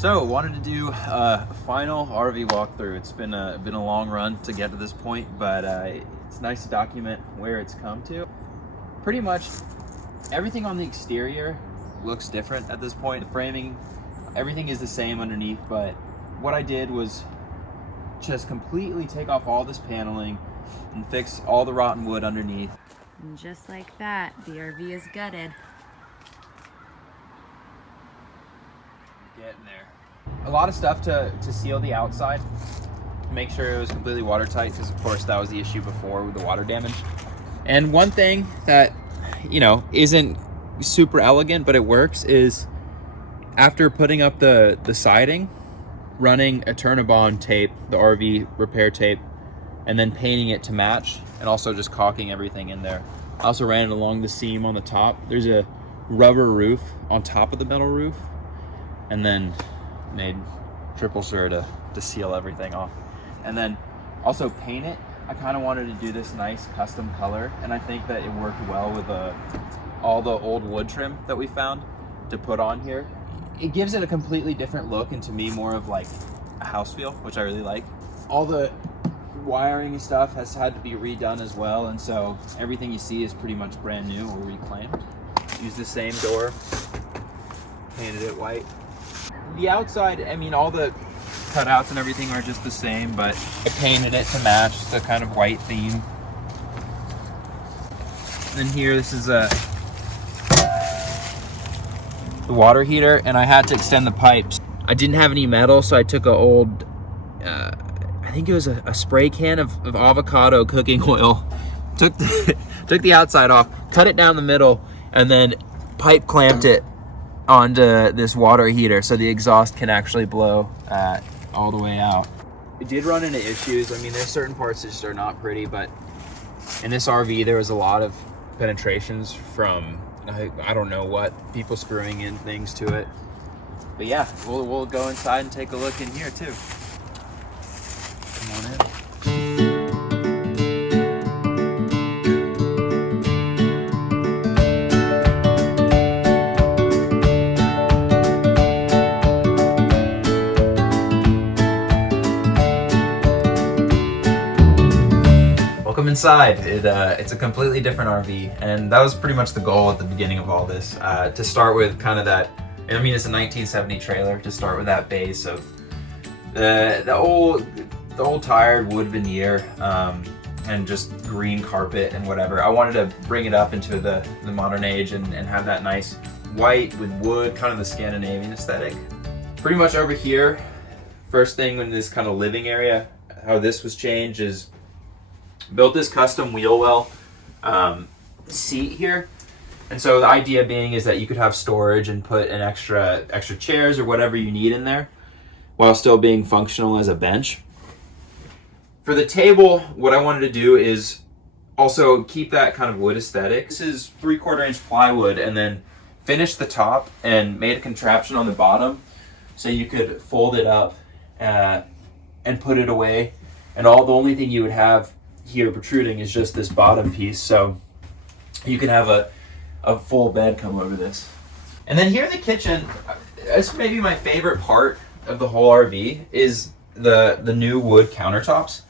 So wanted to do a final RV walkthrough. It's been a long run to get to this point, but it's nice to document where it's come to. Pretty much everything on the exterior looks different at this point. The framing, everything is the same underneath, but what I did was just completely take off all this paneling and fix all the rotten wood underneath. And just like that, the RV is gutted. Getting there. A lot of stuff to seal the outside, make sure it was completely watertight, because of course that was the issue before with the water damage. And one thing that, you know, isn't super elegant but it works is after putting up the siding, running a Turnabond tape, the RV repair tape, and then painting it to match, and also just caulking everything in there. I also ran it along the seam on the top. There's a rubber roof on top of the metal roof, and then made triple sure to seal everything off. And then also paint it. I kind of wanted to do this nice custom color, and I think that it worked well with all the old wood trim that we found to put on here. It gives it a completely different look, and to me more of like a house feel, which I really like. All the wiring and stuff has had to be redone as well, and so everything you see is pretty much brand new or reclaimed. Use the same door, painted it white. The outside, I mean, all the cutouts and everything are just the same, but I painted it to match the kind of white theme. Then here, this is the water heater, and I had to extend the pipes. I didn't have any metal, so I took an old, I think it was a spray can of avocado cooking oil. Took the outside off, cut it down the middle, and then pipe clamped it onto this water heater so the exhaust can actually blow all the way out. It did run into issues. I mean, there's certain parts that just are not pretty, but in this RV there was a lot of penetrations from I don't know what, people screwing in things to it. But yeah, we'll go inside and take a look in here too. Come on in. Welcome inside. It's a completely different RV, and that was pretty much the goal at the beginning of all this, to start with kind of that, I mean, it's a 1970 trailer, to start with that base of the old tired wood veneer, and just green carpet and whatever. I wanted to bring it up into the modern age and have that nice white with wood, kind of the Scandinavian aesthetic. Pretty much over here, first thing in this kind of living area, how this was changed is built this custom wheel well seat here. And so the idea being is that you could have storage and put an extra chairs or whatever you need in there while still being functional as a bench. For the table, what I wanted to do is also keep that kind of wood aesthetic. This is 3/4 inch plywood, and then finished the top and made a contraption on the bottom so you could fold it up and put it away. And the only thing you would have here protruding is just this bottom piece, so you can have a full bed come over this. And then here in the kitchen, it's maybe my favorite part of the whole RV is the new wood countertops.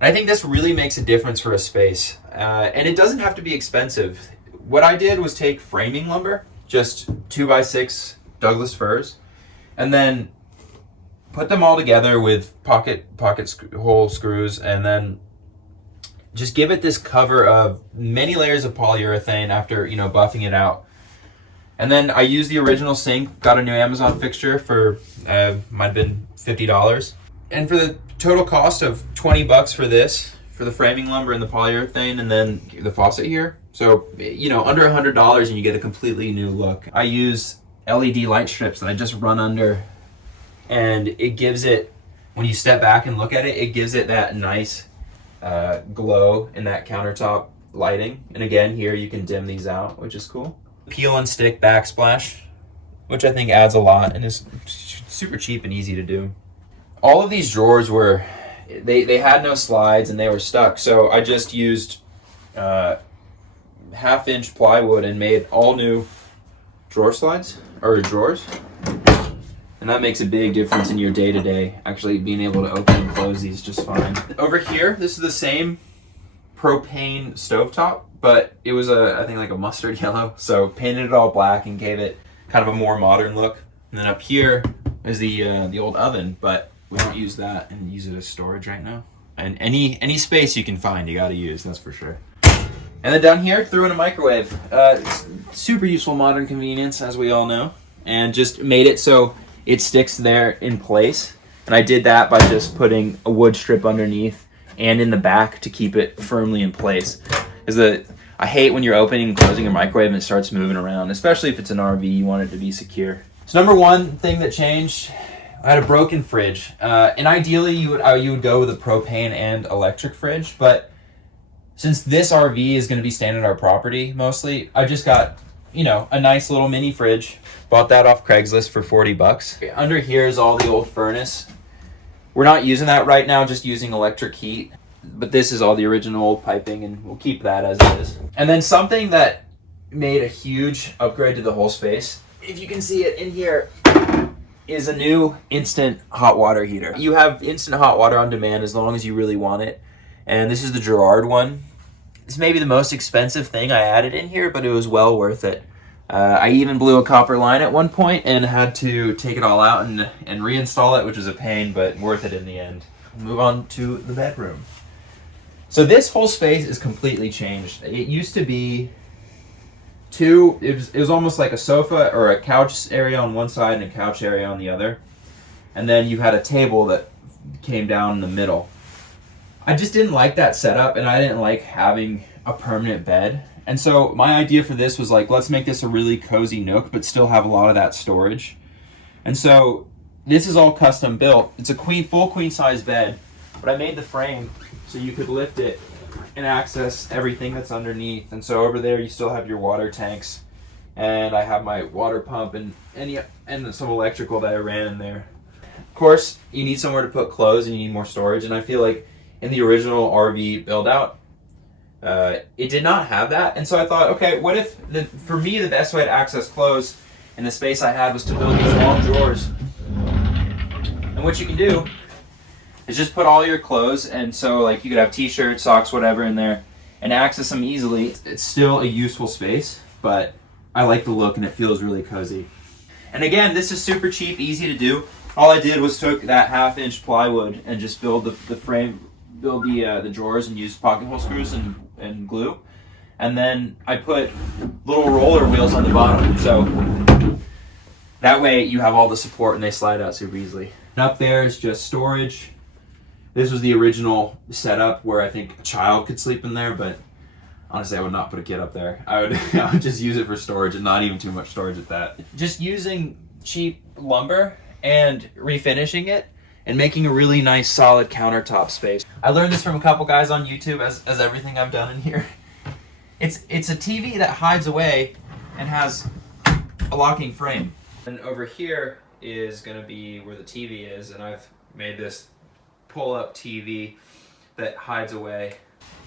And I think this really makes a difference for a space, and it doesn't have to be expensive. What I did was take framing lumber, just 2x6 Douglas firs, and then put them all together with pocket hole screws, and then just give it this cover of many layers of polyurethane after, you know, buffing it out. And then I used the original sink, got a new Amazon fixture for, might have been $50. And for the total cost of $20 for this, for the framing lumber and the polyurethane, and then the faucet here. So, you know, under $100 and you get a completely new look. I use LED light strips that I just run under, and it gives it, when you step back and look at it, it gives it that nice glow in that countertop lighting. And again, here you can dim these out, which is cool. Peel and stick backsplash, which I think adds a lot and is super cheap and easy to do. All of these drawers were, they had no slides and they were stuck, so I just used 1/2 inch plywood and made all new drawer slides, or drawers. And And that makes a big difference in your day-to-day, actually being able to open and close these just fine. Over here, this is the same propane stovetop, but it was I think like a mustard yellow. So painted it all black and gave it kind of a more modern look. And then up here is the old oven, but we don't use that and use it as storage right now. And any space you can find, you got to use, that's for sure. And then down here, threw in a microwave. It's super useful modern convenience, as we all know, and just made it so it sticks there in place. And I did that by just putting a wood strip underneath and in the back to keep it firmly in place. Because I hate when you're opening and closing a microwave and it starts moving around, especially if it's an RV, you want it to be secure. So number one thing that changed, I had a broken fridge. And ideally you would go with a propane and electric fridge, but since this RV is going to be staying at our property mostly, I just got, a nice little mini fridge. Bought that off Craigslist for $40. Under here is all the old furnace. We're not using that right now, just using electric heat. But this is all the original old piping, and we'll keep that as it is. And then something that made a huge upgrade to the whole space, if you can see it in here, is a new instant hot water heater. You have instant hot water on demand as long as you really want it. And this is the Gerard one. It's maybe the most expensive thing I added in here, but it was well worth it. I even blew a copper line at one point and had to take it all out and reinstall it, which was a pain, but worth it in the end. Move on to the bedroom. So this whole space is completely changed. It used to be it was almost like a sofa or a couch area on one side and a couch area on the other. And then you had a table that came down in the middle. I just didn't like that setup, and I didn't like having a permanent bed. And so my idea for this was like, let's make this a really cozy nook, but still have a lot of that storage. And so this is all custom built. It's a full queen size bed, but I made the frame so you could lift it and access everything that's underneath. And so over there, you still have your water tanks, and I have my water pump and some electrical that I ran in there. Of course, you need somewhere to put clothes and you need more storage. And I feel like in the original RV build out, it did not have that. And so I thought, okay, what if, for me, the best way to access clothes in the space I had was to build these long drawers. And what you can do is just put all your clothes, and so like you could have t-shirts, socks, whatever in there, and access them easily. It's still a useful space, but I like the look and it feels really cozy. And again, this is super cheap, easy to do. All I did was took that 1/2-inch plywood and just build the frame, build the drawers, and use pocket hole screws and glue. And then I put little roller wheels on the bottom, so that way you have all the support and they slide out super easily. And up there is just storage. This was the original setup where I think a child could sleep in there, but honestly I would not put a kid up there. I would just use it for storage, and not even too much storage at that. Just using cheap lumber and refinishing it and making a really nice solid countertop space. I learned this from a couple guys on YouTube, as everything I've done in here. It's a TV that hides away and has a locking frame. And over here is going to be where the TV is, and I've made this pull-up TV that hides away,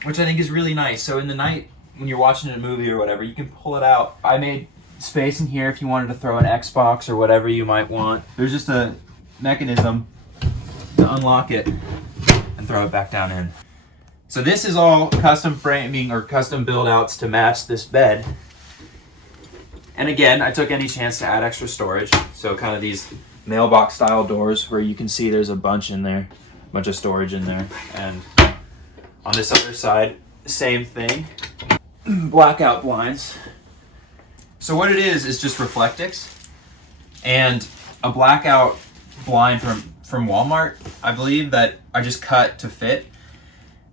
which I think is really nice. So in the night when you're watching a movie or whatever, you can pull it out. I made space in here if you wanted to throw an Xbox or whatever you might want. There's just a mechanism to unlock it and throw it back down in. So this is all custom framing or custom build outs to match this bed. And again, I took any chance to add extra storage. So kind of these mailbox style doors where you can see there's a bunch in there, a bunch of storage in there. And on this other side, same thing, blackout blinds. So what it is just Reflectix and a blackout blind from Walmart, I believe, that I just cut to fit.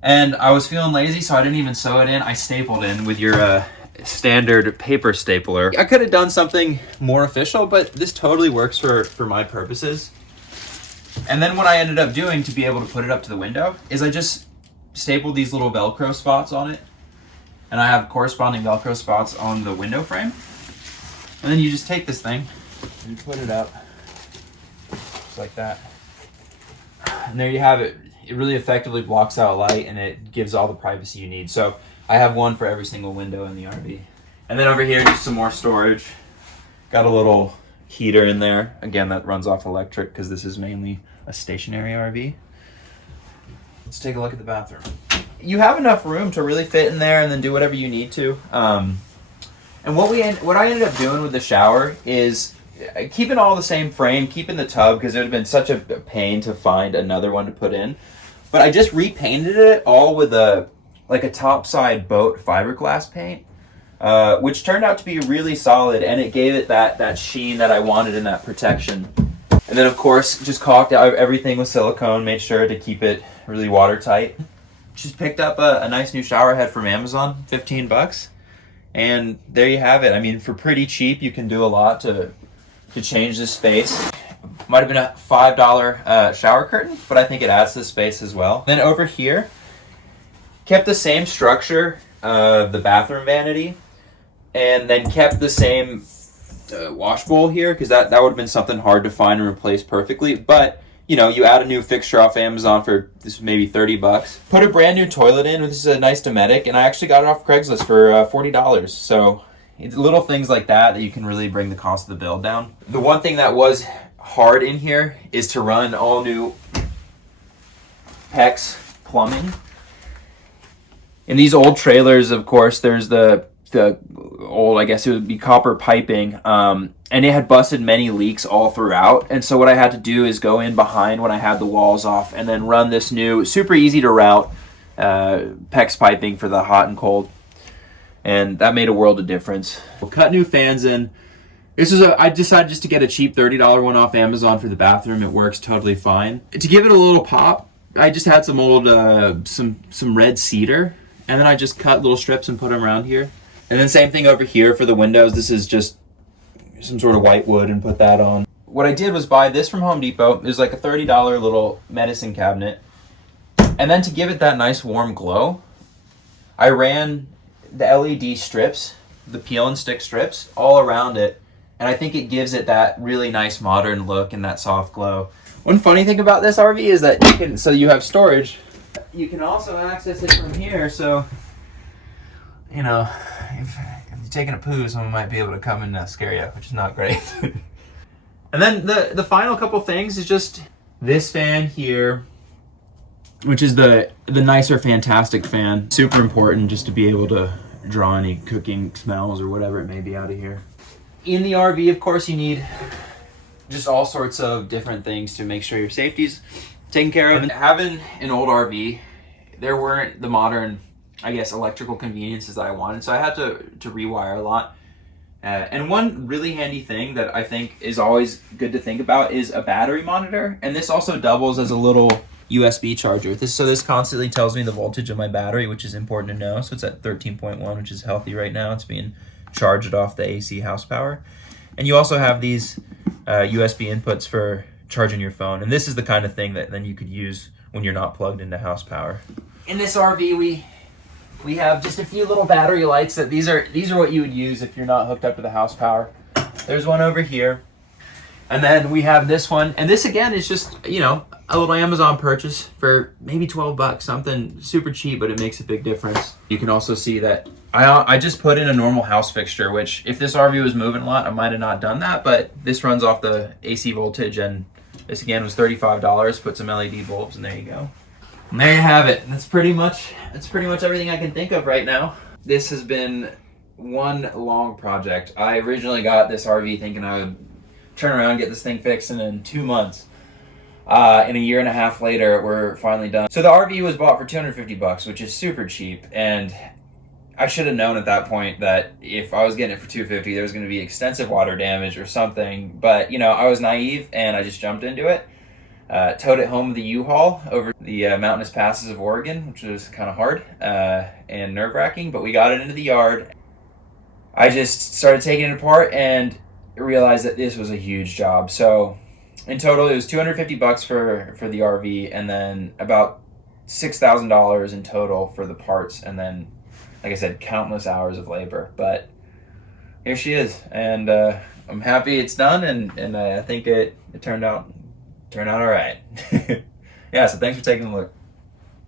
And I was feeling lazy, so I didn't even sew it in. I stapled in with your standard paper stapler. I could have done something more official, but this totally works for my purposes. And then what I ended up doing to be able to put it up to the window is I just stapled these little Velcro spots on it. And I have corresponding Velcro spots on the window frame. And then you just take this thing and you put it up just like that. And there you have it. It really effectively blocks out light and it gives all the privacy you need. So I have one for every single window in the RV. And then over here, just some more storage. Got a little heater in there. Again, that runs off electric because this is mainly a stationary RV. Let's take a look at the bathroom. You have enough room to really fit in there and then do whatever you need to. And what I ended up doing with the shower is keeping all the same frame, keeping the tub, because it would have been such a pain to find another one to put in. But I just repainted it all with a topside boat fiberglass paint, which turned out to be really solid, and it gave it that sheen that I wanted and that protection. And then, of course, just caulked out everything with silicone, made sure to keep it really watertight. Just picked up a nice new shower head from Amazon, $15. And there you have it. I mean, for pretty cheap, you can do a lot to change this space. Might have been a $5 shower curtain, but I think it adds to the space as well. Then over here, kept the same structure of the bathroom vanity, and then kept the same wash bowl here, because that would have been something hard to find and replace perfectly. But you know, you add a new fixture off Amazon for this maybe $30. Put a brand new toilet in. This is a nice Dometic, and I actually got it off Craigslist for $40. So it's little things like that you can really bring the cost of the build down. The one thing that was hard in here is to run all new PEX plumbing. In these old trailers, of course, there's the old, I guess it would be copper piping, and it had busted many leaks all throughout. And so what I had to do is go in behind when I had the walls off and then run this new, super easy to route PEX piping for the hot and cold. And that made a world of difference. We'll cut new fans in. I decided just to get a cheap $30 one off Amazon for the bathroom. It works totally fine. To give it a little pop, I just had some old, some red cedar, and then I just cut little strips and put them around here. And then same thing over here for the windows. This is just some sort of white wood and put that on. What I did was buy this from Home Depot. It was like a $30 little medicine cabinet. And then to give it that nice warm glow, I ran the LED strips, the peel and stick strips, all around it. And I think it gives it that really nice modern look and that soft glow. One funny thing about this RV is that you have storage. You can also access it from here, so you know, if you're taking a poo, someone might be able to come and scare you, which is not great. And then the final couple things is just this fan here, which is the nicer Fantastic fan. Super important just to be able to draw any cooking smells or whatever it may be out of here. In the RV, of course, you need just all sorts of different things to make sure your safety's taken care of. And having an old RV, there weren't the modern, I guess, electrical conveniences that I wanted, so I had to rewire a lot. And one really handy thing that I think is always good to think about is a battery monitor, and this also doubles as a little USB charger. This constantly tells me the voltage of my battery, which is important to know. So it's at 13.1, which is healthy right now. It's being charged off the AC house power. And you also have these USB inputs for charging your phone, and this is the kind of thing that then you could use when you're not plugged into house power. In this RV, we have just a few little battery lights that these are what you would use if you're not hooked up to the house power. There's one over here. And then we have this one. And this again is just, you know, a little Amazon purchase for maybe $12, something super cheap, but it makes a big difference. You can also see that I just put in a normal house fixture, which if this RV was moving a lot, I might have not done that, but this runs off the AC voltage, and this again was $35. Put some LED bulbs, and there you go. And there you have it. That's pretty much everything I can think of right now. This has been one long project. I originally got this RV thinking I would turn around and get this thing fixed in 2 months. And a year and a half later, we're finally done. So the RV was bought for $250, which is super cheap. And I should have known at that point that if I was getting it for $250, there was going to be extensive water damage or something. But, you know, I was naive and I just jumped into it. Towed it home with the U-Haul over the mountainous passes of Oregon, which was kind of hard and nerve-wracking, but we got it into the yard. I just started taking it apart and realized that this was a huge job. So in total, it was $250 for the RV, and then about $6,000 in total for the parts, and then, like I said, countless hours of labor. But here she is, and I'm happy it's done, and I think it turned out all right. Yeah, so thanks for taking a look.